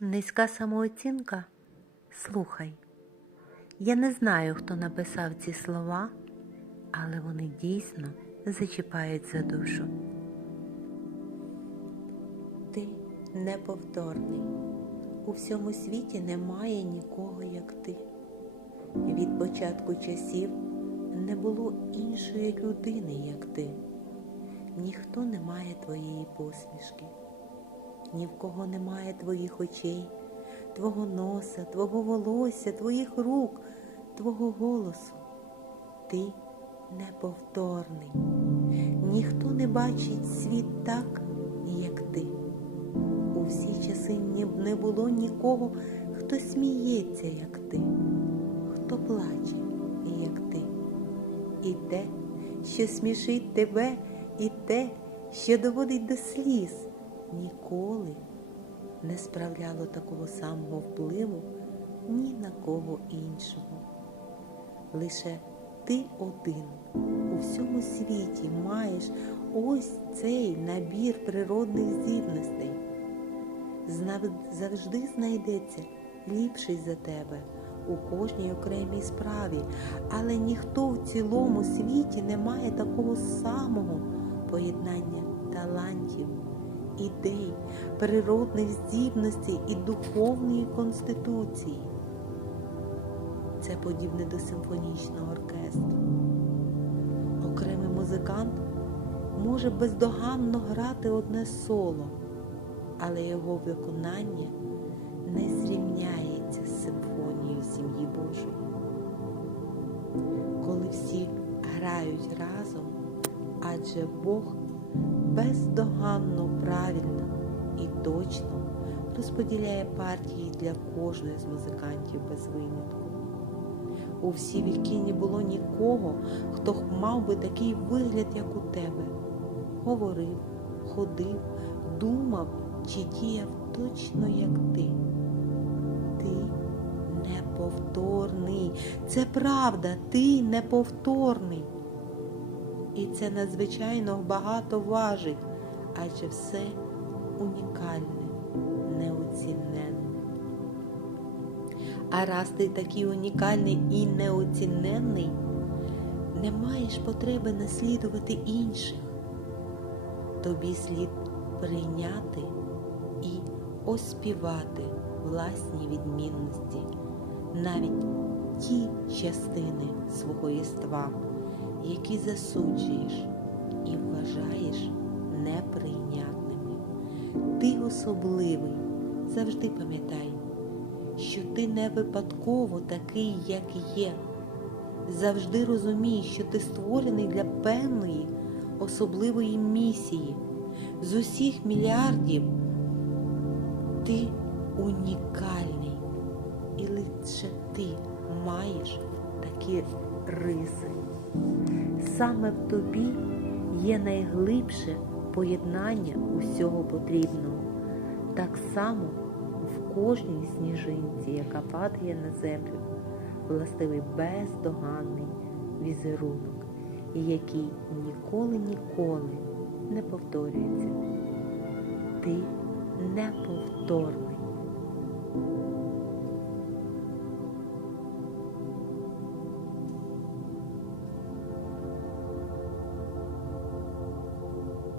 Низька самооцінка? Слухай. Я не знаю, хто написав ці слова, але вони дійсно зачіпають за душу. Ти неповторний. У всьому світі немає нікого, як ти. Від початку часів не було іншої людини, як ти. Ніхто не має твоєї посмішки ні в кого немає твоїх очей, твого носа, твого волосся, твоїх рук, твого голосу. Ти неповторний. Ніхто не бачить світ так, як ти. У всі часи не було нікого, хто сміється, як ти, хто плаче, як ти. І те, що смішить тебе, і те, що доводить до сліз, ніколи не справляло такого самого впливу ні на кого іншого. Лише ти один у всьому світі маєш ось цей набір природних здібностей. Завжди знайдеться ліпший за тебе у кожній окремій справі, але ніхто в цілому світі не має такого самого поєднання талантів, ідей, природних здібностей і духовної конституції. Це подібне до симфонічного оркестру. Окремий музикант може бездоганно грати одне соло, але його виконання не зрівняється з симфонією сім'ї Божої. Коли всі грають разом, адже Бог бездоганно правильно і точно розподіляє партії для кожної з музикантів без винятку. У всі віки не було нікого, хто мав би такий вигляд, як у тебе. Говорив, ходив, думав чи діяв точно, як ти. Ти неповторний. Це правда, ти неповторний. І це надзвичайно багато важить, адже все унікальне, неоціненне. А раз ти такий унікальний і неоціненний, не маєш потреби наслідувати інших. Тобі слід прийняти і оспівати власні відмінності, навіть ті частини свого єства, які засуджуєш і вважаєш неприйнятними. Ти особливий, завжди пам'ятай, що ти не випадково такий, як є. Завжди розумій, що ти створений для певної особливої місії. З усіх мільярдів ти унікальний. І лише ти маєш такі риси. Саме в тобі є найглибше поєднання усього потрібного. Так само в кожній сніжинці, яка падає на землю, властивий бездоганний візерунок, який ніколи-ніколи не повторюється. Ти неповторний.